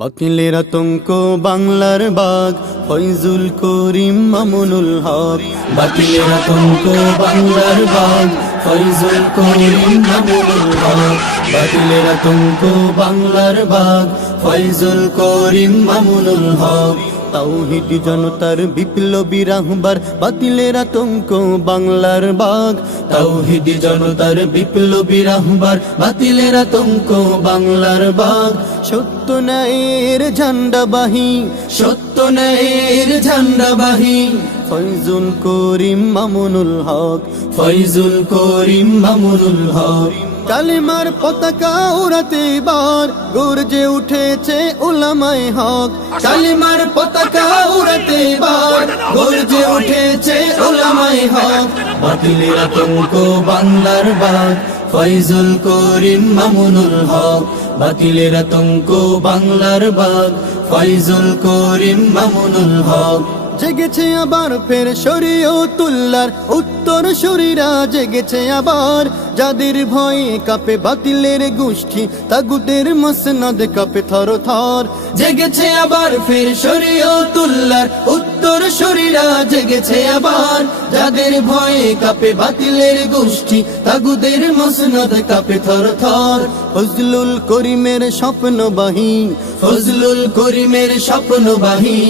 বাতিলের আতঙ্ক বাংলার বাগ ফয়জুল করিম মামুনুল হক। বাতিলের আতঙ্ক বাংলার বাগ ফয়জুল করিম মামুনুল হক। বাতিলের আতঙ্ক বাংলার বাগ ফয়জুল করিম মামুনুল হক। তাওহীদি জনতার বিপ্লবী রাহবার বাতিলের আতঙ্ক বাংলার বাগ। তাওহীদি জনতার বিপ্লবী রাহবার বাতিলের আতঙ্ক বাংলার বাগ। সত্য ন্যায়ের ঝান্ডাবাহী, সত্য ন্যায়ের ঝান্ডাবাহী ফয়জুল করিম মামুনুল হক। ফয়জুল করিম মামুনুল হক। কালিমার পতাকা উড়াতে এবার গর্জে উঠেছে উলামায়ে হক। কালিমার পতাকা উড়াতে এবার গর্জে উঠেছে উলামায়ে হক। বাতিলের আতঙ্ক বাংলার বাগ ফয়জুল করিম মামুনুল হক। বাতিলের আতঙ্ক বাংলার বাগ ফয়জুল করিম মামুনুল হক। জেগেছে আবার ফের শরীয়তুল্লাহর উত্তর শরীরা জেগেছে আবার। যাদের ভয়ে কাঁপে বাতিলের গোষ্ঠী তাগুতের মসনদ কাঁপে থর থর। জেগেছে আবার ফের শরীয়তুল্লাহর উত্তর শরীরা জেগেছে আবার। যাদের ভয়ে কাঁপে বাতিলের গোষ্ঠী তাগুতের মসনদ কাঁপে থর থর। ফজলুল করিমের স্বপ্নবাহী, ফজলুল করিমের স্বপ্নবাহী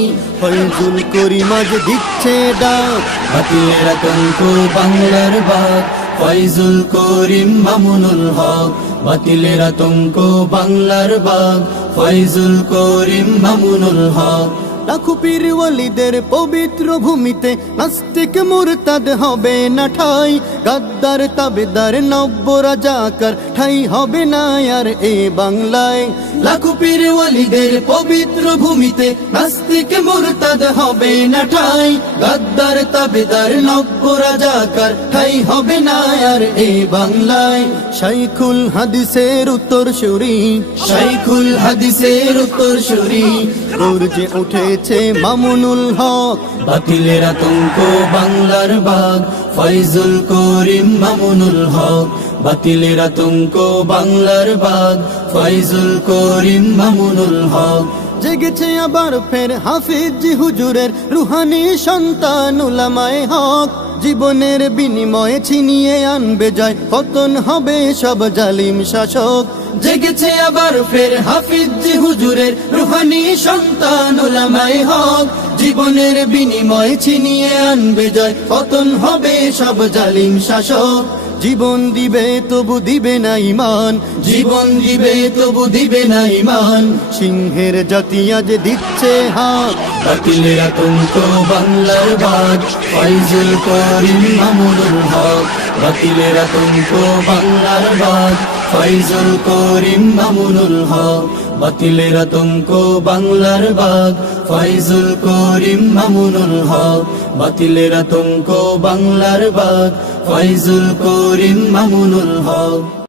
ফয়জুল করিম আজ দিচ্ছে ডাক। বাতিলের আতঙ্ক বাংলার বাগ ফয়জুল করিম মামুনুল হক। বাতিলের আতঙ্ক বাংলার বাগ ফয়জুল করিম মামুনুল হক। লাখো পীর ওয়ালিদের পবিত্র ভূমিতে নাস্তিক মুরতাদ হবে না ঠাই। গাদ্দার তাবেদার নব্য রাজাকার ঠাই হবে না আর এ বাংলায়। লাখো পীর ওয়ালিদের পবিত্র ভূমিতে নাস্তিক মুরতাদ হবে না ঠাই। গাদ্দার তাবেদার নব্য রাজাকার ঠাই হবে না আর এ বাংলায়। শাইখুল হাদিসের উত্তর সুরি, শাইখুল হাদিসের উত্তর সুরি গর্জে উঠেছে মামুনুল হক। বাতিলের আতঙ্ক বাংলার বাগ ফয়জুল করিম মামুনুল হক। বাতিলের আতঙ্ক বাংলার বাগ ফয়জুল করিম মামুনুল হক। জেগেছে আবার ফের হাফিজ হুজুরের রুহানি সন্তান উলামায়ে হক। জীবনের বিনিময়ে ছিনিয়ে আনবে যায় পতন হবে সব জালিম শাসক। জেগেছে আবার ফের হাফিজ হুজুরের রুহানি সন্তান উলামায়ে হক। জীবনের বিনিময়ে ছিনিয়ে আনবে যায় পতন হবে সব জালিম শাসক। জীবন দিবে তবু দিবে না ঈমান, জীবন দিবে তবু দিবে না ঈমান সিংহের জাতি আজ দিচ্ছে হাত। বাতিলের আতঙ্ক বাংলার বাগ ফয়জুল করিম মামুনুল হক। বাতিলের আতঙ্ক বাংলার বাগ ফয়জুল করিম মামুনুল হক। বাতিলের আতঙ্ক বাংলার বাগ ফয়জুল করিম মামুনুল হক। বাতিলের আতঙ্ক বাংলার বাগ ফয়জুল করিম মামুনুল হক।